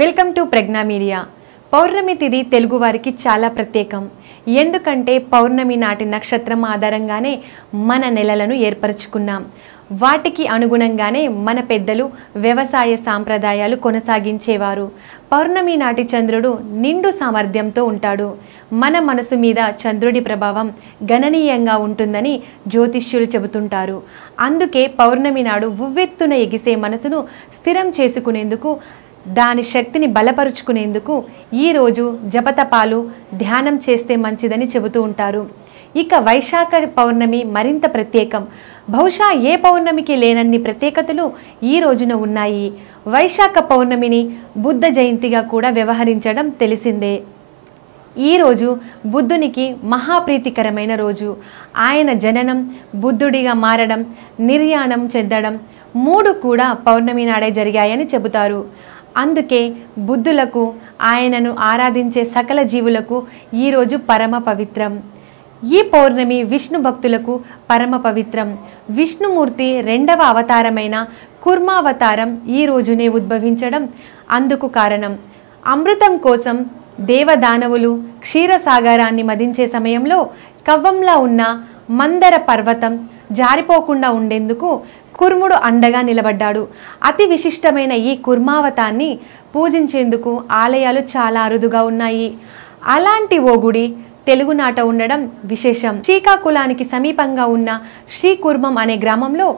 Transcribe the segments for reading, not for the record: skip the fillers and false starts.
Welcome to Pragna media. పౌర్ణమి తిథి తెలుగు వారికి చాలా ప్రత్యేకం. ఎందుకంటే పౌర్ణమి నాటి నక్షత్రం ఆధారంగానే మన నెలలను ఏర్పరచుకున్నాం. వాటికి అనుగుణంగానే మన పెద్దలు వ్యవసాయ సాంప్రదాయాలు కొనసాగించేవారు. పౌర్ణమి నాటి చంద్రుడు నిండు సామర్థ్యంతో ఉంటాడు. మన మనసు మీద చంద్రుడి ప్రభావం గణనీయంగా ఉంటుందని జ్యోతిష్యులు చెబుతుంటారు. అందుకే పౌర్ణమి నాడు ఉవ్వెత్తున ఎగిసే మనసును స్థిరం చేసుకునేందుకు, దాని శక్తిని బలపరుచుకునేందుకు ఈరోజు జపతపాలు ధ్యానం చేస్తే మంచిదని చెబుతూ ఉంటారు. ఇక వైశాఖ పౌర్ణమి మరింత ప్రత్యేకం. బహుశా ఏ పౌర్ణమికి లేనన్ని ప్రత్యేకతలు ఈ రోజున ఉన్నాయి. వైశాఖ పౌర్ణమిని బుద్ధ జయంతిగా కూడా వ్యవహరించడం తెలిసిందే. ఈరోజు బుద్ధునికి మహాప్రీతికరమైన రోజు. ఆయన జననం, బుద్ధుడిగా మారడం, నిర్యాణం చెందడం మూడు కూడా పౌర్ణమి నాడే జరిగాయని చెబుతారు. అందుకే బుద్ధులకు, ఆయనను ఆరాధించే సకల జీవులకు ఈరోజు పరమ పవిత్రం. ఈ పౌర్ణమి విష్ణు భక్తులకు పరమ పవిత్రం. విష్ణుమూర్తి రెండవ అవతారమైన కుర్మావతారం ఈ రోజునే ఉద్భవించడం అందుకు కారణం. అమృతం కోసం దేవదానవులు క్షీరసాగరాన్ని మదించే సమయంలో కవ్వంలా ఉన్న మందర పర్వతం జారిపోకుండా ఉండేందుకు కుర్ముడు అండగా నిలబడ్డాడు. అతి విశిష్టమైన ఈ కుర్మావతాన్ని పూజించేందుకు ఆలయాలు చాలా అరుదుగా ఉన్నాయి. అలాంటి ఓ గుడి తెలుగునాట ఉండడం విశేషం. శ్రీకాకుళానికి సమీపంగా ఉన్న శ్రీకుర్మం అనే గ్రామంలో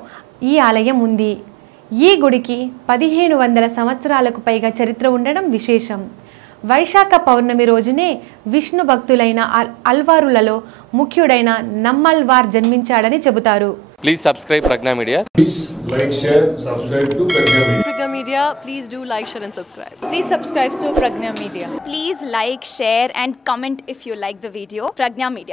ఈ ఆలయం ఉంది. ఈ గుడికి 1500 సంవత్సరాలకు పైగా చరిత్ర ఉండడం విశేషం. వైశాఖ పౌర్ణమి రోజునే విష్ణు భక్తులైన అల్వారులలో ముఖ్యుడైన నమ్మల్వార్ జన్మించాడని చెబుతారు. Please subscribe Pragna Media. Please like, share, subscribe to Pragna Media. Pragna Media, please do like, share and subscribe. Please subscribe to Pragna Media. Please like, share and comment if you like the video. Pragna Media.